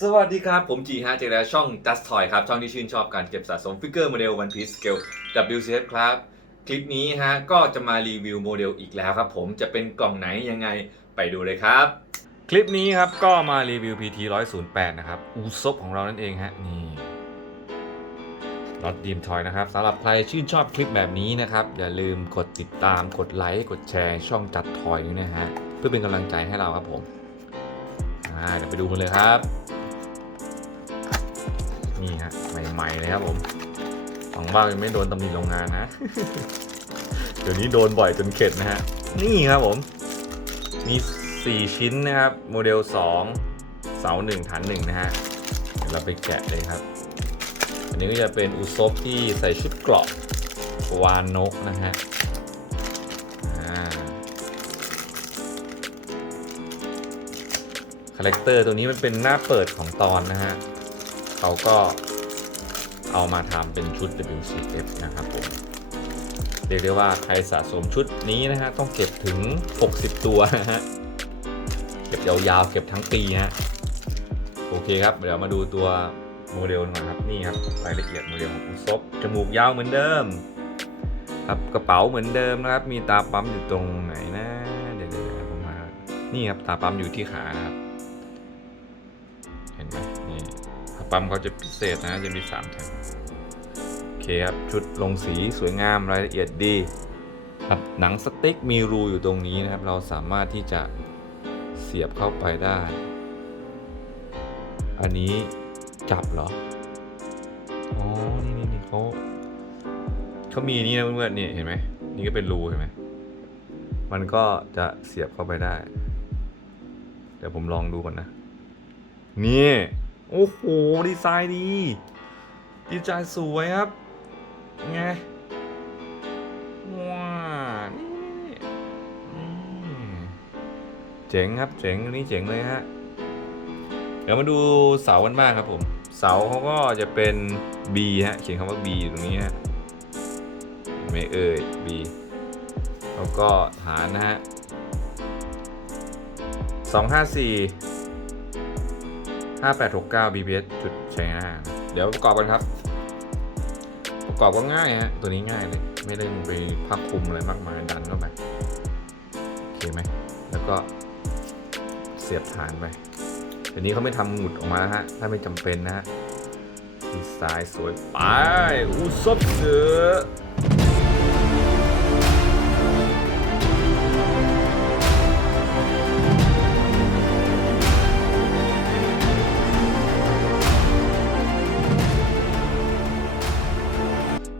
สวัสดีครับ ผมจีฮะจากแล้วช่อง Just Toy ครับ ช่องที่ชื่นชอบการเก็บสะสมฟิกเกอร์โมเดล One Piece Scale WCF ครับ คลิปนี้ฮะ ก็จะมารีวิวโมเดลอีกแล้วครับผมจะเป็นกล่องไหนยังไงไปดูเลยครับ คลิปนี้ครับ ก็มารีวิว PT 108 นะครับ อูซบของเรานั่นเองฮะ นี่รถดีมทอยนะครับสำหรับใครชื่นชอบคลิปแบบนี้นะครับ อย่าลืมกดติดตามกดไลค์กดแชร์ช่องจัดทอยนี้นะฮะเพื่อเป็นกำลังใจให้เราครับผมเดี๋ยวไปดูกันเลยครับ นี่ฮะใหม่ๆเลยครับผมหวังว่าจะไม่โดนตำหนิโรงงานนะ เดี๋ยวนี้โดนบ่อยจนเข็ดนะฮะ นี่ครับผม มี 4 ชิ้นนะครับ โมเดล 2 เสา 1 ฐาน 1 นะฮะ เดี๋ยวเราไปแกะเลยครับ อันนี้ก็จะเป็นอุซบที่ใส่ชุดเกราะวานนกนะฮะคาแรคเตอร์ตัวนี้มันเป็นหน้าเปิดของตอนนะฮะ เขาก็เอามาทำเป็นชุด WCF นะครับผมเรียกได้ว่าใครสะสมชุดนี้นะฮะต้องเก็บถึง 60 ตัวนะฮะเก็บยาวๆเก็บทั้งปีฮะโอเคครับ เดี๋ยวมาดูตัวโมเดลหน่อยครับนี่ครับรายละเอียดโมเดลของอุซบจมูกยาวเหมือนเดิม ครับกระเป๋าเหมือนเดิมนะครับ มีตาปั๊มอยู่ตรงไหนนะเดี๋ยวๆผมมานี่ครับตาปั๊มอยู่ที่ขานะครับ ปั๊มเขาจะพิเศษนะจะมี3แถวโอเคครับ ชุดลงสีสวยงามรายละเอียดดีครับหนังสติ๊กมีรูอยู่ตรงนี้นะครับ เราสามารถที่จะเสียบเข้าไปได้ อันนี้จับเหรออ๋อนี่นี่นี่เขาเขามีนี่นะเพื่อนๆนี่เห็นไหมนี่ก็เป็นรูเห็นไหมมันก็จะเสียบเข้าไปได้ เดี๋ยวผมลองดูก่อนนะ นี่ โอ้โห ดีไซน์ดีดีไซน์สวยครับ ไง ว้านี่เจ๋งครับ เจ๋งนี้เจ๋งเลยฮะ เดี๋ยวมาดูเสากันบ้างครับผม เสาเขาก็จะเป็น B ฮะ เขียนคำว่า B อยู่ตรงนี้ฮะไม่เอ่ย B แล้วก็ฐานนะฮะสองห้าสี่ 5869 BPS จุดใช้หน้าเดี๋ยวประกอบกันครับ ประกอบก็ง่ายฮะ ตัวนี้ง่ายเลย ไม่ได้ไปพักคุมอะไรมากมายดันเข้าไป โอเคไหม แล้วก็เสียบฐานไปเดี๋ยวนี้เขาไม่ทำหมุดออกมาแล้วฮะ ถ้าไม่จำเป็นนะฮะดีไซน์สวยไปอู้ซบเสือ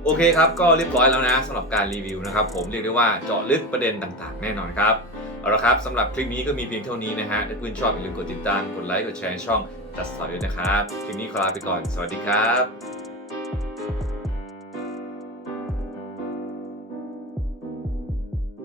โอเคครับ ก็เรียบร้อยแล้วนะสำหรับการรีวิวนะครับ ผมเรียกได้ว่าเจาะลึกประเด็นต่างๆ แน่นอนครับเอาละครับสำหรับคลิปนี้ก็มีเพียงเท่านี้นะฮะถ้าคุณชอบอย่าลืมกดติดตามกดไลค์กดแชร์ช่องจัดสอยด้วยนะครับคลิปนี้ขอลาไปก่อน สวัสดีครับ